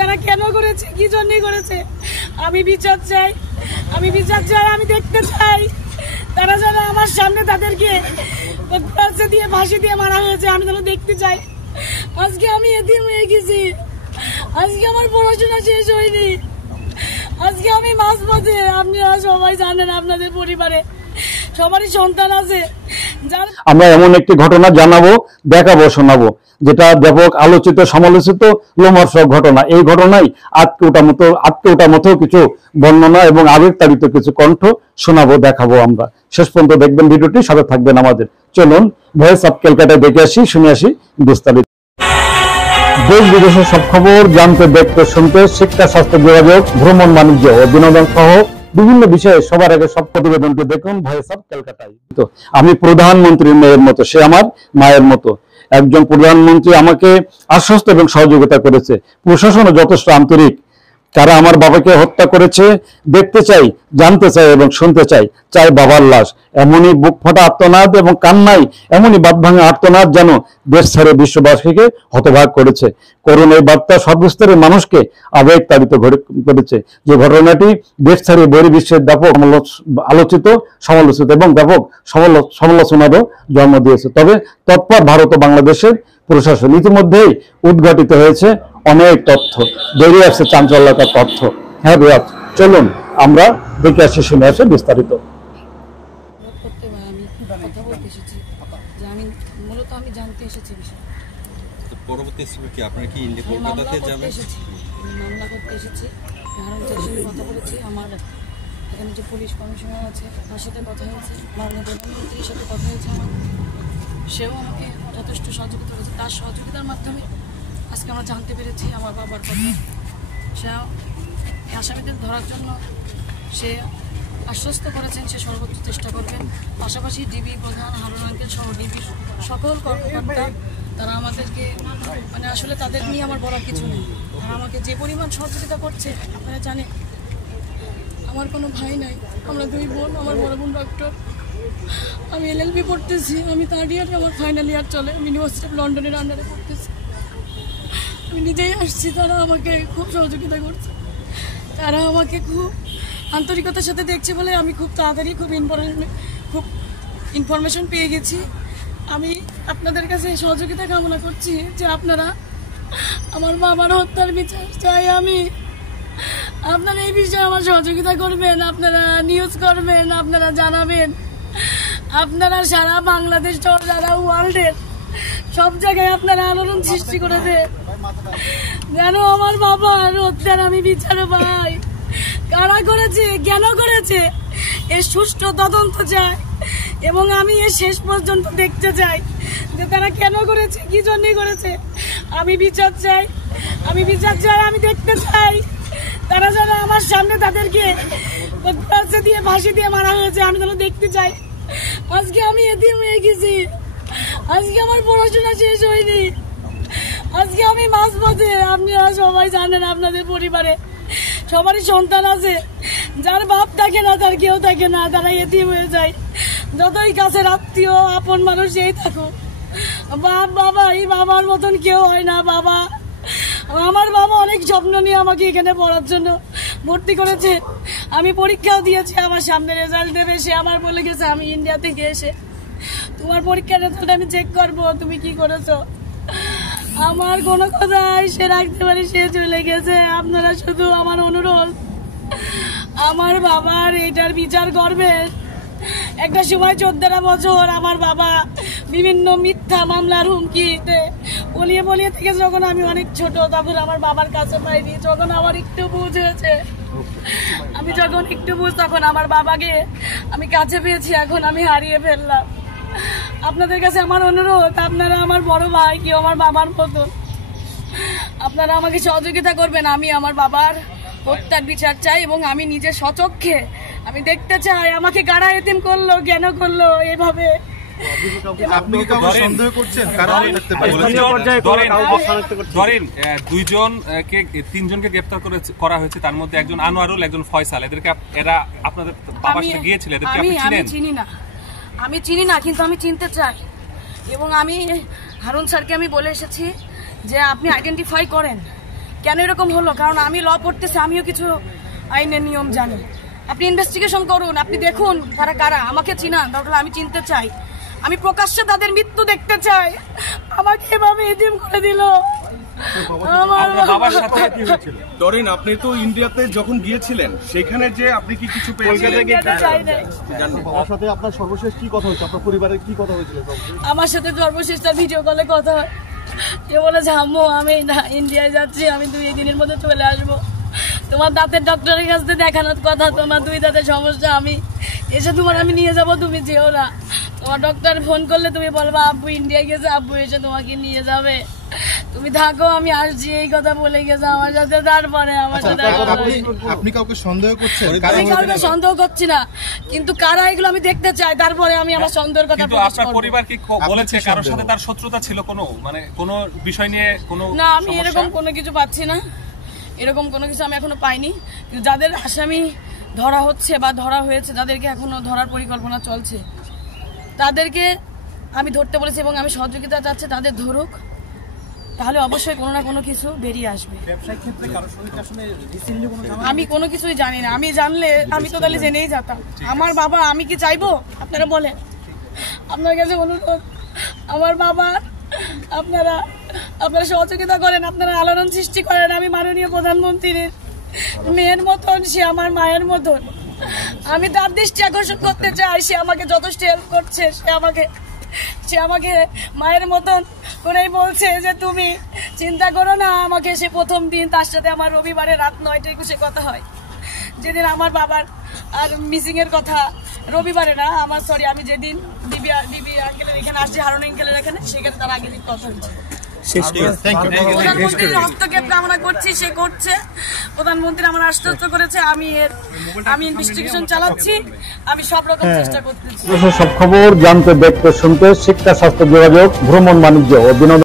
তারা কেন করেছে, কি জন্য করেছে। আমি বিচার চাই, আমি বিচার চাই, আমি দেখতে চাই। তারা যেন আমার সামনে তাদেরকে দিয়ে ফাঁসি দিয়ে মারা হয়েছে, আমি যেন দেখতে চাই। আজকে আমি এতিম হয়ে গেছি, আজকে আমার পড়াশোনা শেষ হয়নি, আজকে আমি মাঝপথে। আপনারা সবাই জানেন, আপনাদের পরিবারে সবারই সন্তান আছে। আমরা এমন একটি ঘটনা জানাবো, দেখাবো, শোনাবো, যেটা ব্যাপক আলোচিত, সমালোচিত, লোমহর্ষক ঘটনা। এই ঘটনায় আটকে ওঠার মতো কিছু বর্ণনা এবং আবেগতাড়িত কিছু কণ্ঠ শোনাবো, দেখাবো। আমরা শেষ পর্যন্ত দেখবেন ভিডিওটি, সাথে থাকবেন আমাদের। চলুন ভয়েস অফ ক্যালকাটায় দেখে আসি, শুনে আসি বিস্তারিত। দেশ বিদেশের সব খবর জানতে, দেখতে, শুনতে, শিক্ষা, স্বাস্থ্য, যোগাযোগ, ভ্রমণ, বাণিজ্য ও বিনোদন সহ বিভিন্ন বিষয়ে সবার আগে সব প্রতিবেদনটি দেখুন ভয়েস অফ ক্যালকাটায়। তো আমি প্রধানমন্ত্রীর মেয়ের মতো, সে আমার মায়ের মতো। একজন প্রধানমন্ত্রী আমাকে আশ্বস্ত এবং সহযোগিতা করেছে। প্রশাসনও যথেষ্ট আন্তরিক। তারা আমার বাবাকে হত্যা করেছে, দেখতে চাই, জানতে চাই এবং শুনতে চাই। চাই বাবার লাশ। এমনই বুক ফাটা আর্তনাদ এবং কান্নাই, এমনই বাঁধ ভাঙা আর্তনাদ যেন দেশ ছেড়ে বিশ্ববাসীকে হতবাক করেছে। করুণ এই বার্তা সর্বস্তরের মানুষকে আবেগ তাড়িত করেছে। যে ঘটনাটি দেশ ছেড়ে বহির্বিশ্বের ব্যাপক আলোচিত, সমালোচিত এবং ব্যাপক সমালোচনারও জন্ম দিয়েছে। তবে তৎপর ভারত ও বাংলাদেশের প্রশাসন ইতিমধ্যেই উদ্ঘাটিত হয়েছে অনেক তথ্য, বেরিয়ে আসছে চাঞ্চল্যকর তথ্য। হ্যাঁ ভাইয়া, চলুন আমরা দেখে আসি, শুনে আসি বিস্তারিত। আমি জানতে এসেছি পরবর্তী কি আপনারা কি কলকাতাতে যাবেন? মামলা করতে এসেছি, হারুনচাঁদের সঙ্গে কথা বলেছি। আমার এখানে যে পুলিশ কমিশনার আছে তার সাথে কথা হয়েছে, মাননীয় প্রধানমন্ত্রীর সাথে কথা হয়েছে আমার। সেও আমাকে যথেষ্ট সহযোগিতা করেছে। তার সহযোগিতার মাধ্যমে আজকে আমরা জানতে পেরেছি আমার বাবার কথা। সে আসামিদের ধরার জন্য সে আশ্বস্ত করেছেন, সে সর্বোচ্চ চেষ্টা করবেন। পাশাপাশি ডিবি প্রধান হারুন আঙ্কেল সহ ডিবির সকল কর্মকর্তা, তারা আমাদেরকে আসলে তাদের নিয়ে আমার বড় কিছু নেই। তারা আমাকে যে পরিমাণ সহযোগিতা করছে আপনারা জানেন। আমার কোনো ভাই নাই, আমরা দুই বোন। আমার বড় বোন ডক্টর, আমি LLB পড়তেছি, আমি 3rd ইয়ারে, আমার ফাইনাল ইয়ার চলে। আমি ইউনিভার্সিটি অফ লন্ডনের আন্ডারে পড়তেছি। আমি নিজেই আসছি, তারা আমাকে খুব সহযোগিতা করছে। তারা আমাকে খুব আন্তরিকতার সাথে দেখছে বলে আমি খুব তাড়াতাড়ি খুব ইনফরমেশন পেয়ে গেছি। আমি আপনাদের কাছে সহযোগিতা কামনা করছি যে আপনারা আমার বাবার হত্যার বিচার চাই। আমি আপনারা এই বিষয়ে আমার সহযোগিতা করবেন, আপনারা নিউজ করবেন, আপনারা জানাবেন, আপনারা সারা বাংলাদেশ যারা ওয়ার্ল্ডের সব জায়গায় আপনারা আলোড়ন সৃষ্টি করে দেন যেন আমার বাবার হত্যার আমি বিচার পাই। কারা করেছে, কেন করেছে, এর সুষ্ঠু তদন্ত চাই এবং আমি এর শেষ পর্যন্ত দেখতে চাই যে তারা কেন করেছে, কি জন্য করেছে। আমি বিচার চাই, আমি বিচার চাই, আমি দেখতে চাই। তারা যেন আমার সামনে তাদেরকে দিয়ে ফাঁসি দিয়ে মারা হয়েছে, আমি যেন দেখতে চাই। আজকে আমি এতিম হয়ে গেছি, আজকে আমার পড়াশোনা শেষ হয়নি, আজকে আমি মাঝপথে। আপনারা সবাই জানেন, আপনাদের পরিবারে সবারই সন্তান আছে। যার বাপ থাকে না, তার কেউ থাকে না, তারা এতিম হয়ে যায়। যতই কাছের আত্মীয় আপন মানুষ এই থাকুক, বাবা এই বাবার মতন কেউ হয় না। বাবা, আমার বাবা অনেক স্বপ্ন নিয়ে আমাকে এখানে পড়ার জন্য ভর্তি করেছে। আমি পরীক্ষাও দিয়েছি, আমার সামনে রেজাল্ট দেবে। সে আমার বলে গেছে আমি ইন্ডিয়া থেকে এসে তোমার পরীক্ষার রেজাল্ট আমি চেক করবো, তুমি কি করেছো। আমার কোনো কথাই সে রাখতে পারে, সে চলে গেছে। আপনারা শুধু আমার অনুরোধ, আমার বাবার এটার বিচার করবেন। একটা সময় 14 বছর আমার বাবা বিভিন্ন মিথ্যা মামলার হুমকিতে বলিয়ে থেকে যখন আমি অনেক ছোট, তখন আমার বাবার কাছে পাইনি। যখন আমার একটু বুঝ হয়েছে, আমি যখন একটু বুঝ, তখন আমার বাবাকে আমি কাছে পেয়েছি। এখন আমি হারিয়ে ফেললাম। আপনাদের কাছে আমার অনুরোধ, আপনারা আমার বড় ভাই, কেউ আমার বাবার মতো, আপনারা আমাকে সহযোগিতা করবেন। আমি আমার বাবার হত্যার বিচার চাই এবং আমি নিজের স্বচক্ষে আমি দেখতে চাই আমাকে কারা এতিম করলো, কেন করলো এভাবে। আপনি কি কাউকে সন্দেহ করছেন? ধরেন 3জনকে গ্রেফতার করা হয়েছে, তার মধ্যে একজন আনোয়ারুল, একজন ফয়সাল। এরা আপনাদের বাবার সাথে গিয়েছিল? এদেরকে আপনি চিনেন? আমি চিনি না, কিন্তু আমি চিনতে চাই। এবং আমি হারুন স্যারকে আমি বলে এসেছি যে আপনি আইডেন্টিফাই করেন কেন এরকম হলো? কারণ আমি ল পড়তেছি, আমিও কিছু আইনের নিয়ম জানি। আপনি ইনভেস্টিগেশন করুন, আপনি দেখুন তারা কারা, আমাকে চিনান, দরকার আমি চিনতে চাই, আমি প্রকাশ্যে তাদের মৃত্যু দেখতে চাই। আমাকে এভাবে এতিম করে দিল। আমার বাবার সাথে ধরেন আপনি তো ইন্ডিয়াতে যখন গিয়েছিলেন সেখানে যে আপনি কি কিছু পেয়েছেন? চাই নাই। বাবার সাথে আপনার সর্বশেষ কি কথা হয়েছে, আপনার পরিবারের কি কথা হয়েছিল? আমার সাথে সর্বশেষ তার ভিডিও কলে কথা হয়। এ বলে যে আম্মু আমি ইন্ডিয়ায় যাচ্ছি, আমি 2 দিনের মধ্যে চলে আসবো, তোমার দাঁতের ডক্টরের কাছে দেখানোর কথা, তোমার 2 দাঁতের সমস্যা, আমি এসে আমি নিয়ে যাবো, তুমি যেও না, তোমার ডক্টর ফোন করলে তুমি বলবা আব্বু ইন্ডিয়ায় গেছে, আব্বু এসে তোমাকে নিয়ে যাবে, তুমি থাকো, আমি আসছি, এই কথা বলে গেছে আমার সাথে। তারপরে আমার সাথে আপনি কাউকে সন্দেহ করছেন? আমি কাউকে সন্দেহ করছি না, কিন্তু কারা এগুলো আমি দেখতে চাই, তারপরে আমি আমার সন্দেহের কথা কিন্তু প্রকাশ আপনার করব। পরিবার কি বলেছে কারোর সাথে তার শত্রুতা ছিল কোনো, মানে কোনো বিষয় নিয়ে কোনো না, আমি এরকম কোনো কিছু পাচ্ছি না, এরকম কোনো কিছু আমি এখনো পাইনি। কিন্তু যাদের আসামি ধরা হচ্ছে বা ধরা হয়েছে, যাদেরকে এখনো ধরার পরিকল্পনা চলছে, তাদেরকে আমি ধরতে বলেছি এবং আমি সহযোগিতা চাচ্ছি, তাদের ধরুক, তাহলে অবশ্যই কোনো না কোনো কিছু বেরিয়ে আসবে। আমি কোনো কিছুই জানি না, আমি জানলে আমি তো তাহলে জেনেই যেতাম। আমার বাবা, আমি কি চাইবো? আপনারা বলেন, আপনার কাছে অনুরোধ, আমার বাবা আপনারা সহযোগিতা করেন, আপনারা আলোড়ন সৃষ্টি করেন। আমি মাননীয় প্রধানমন্ত্রীর মেয়ের মতন, সে আমার মায়ের মতন, আমি তার দৃষ্টি আকর্ষণ করতে চাই। সে আমাকে যথেষ্ট হেল্প করছে, সে আমাকে মায়ের মতন করেই বলছে যে তুমি চিন্তা করো না আমাকে। সে প্রথম দিন তার সাথে আমার রবিবারে রাত 9টা 21 কথা হয়, যেদিন আমার বাবার আর মিসিং এর কথা, রবিবারে না আমার সরি, আমি যেদিন দিবি আঙ্কেলের এখানে আসছি, হারুন আঙ্কেলের এখানে, সেখানে তার আগের দিন কথা হচ্ছে। প্রধানমন্ত্রীর হস্তক্ষেপ কামনা করছি, সে করছে, প্রধানমন্ত্রী আমার আশ্বস্ত করেছে, আমি ইনভেস্টিগেশন চালাচ্ছি, আমি সব রকম চেষ্টা করতেছি। সব খবর জানতে, দেখতে, শুনতে শিক্ষা, স্বাস্থ্য, যোগাযোগ, ভ্রমণ, বাণিজ্য ও বিনোদন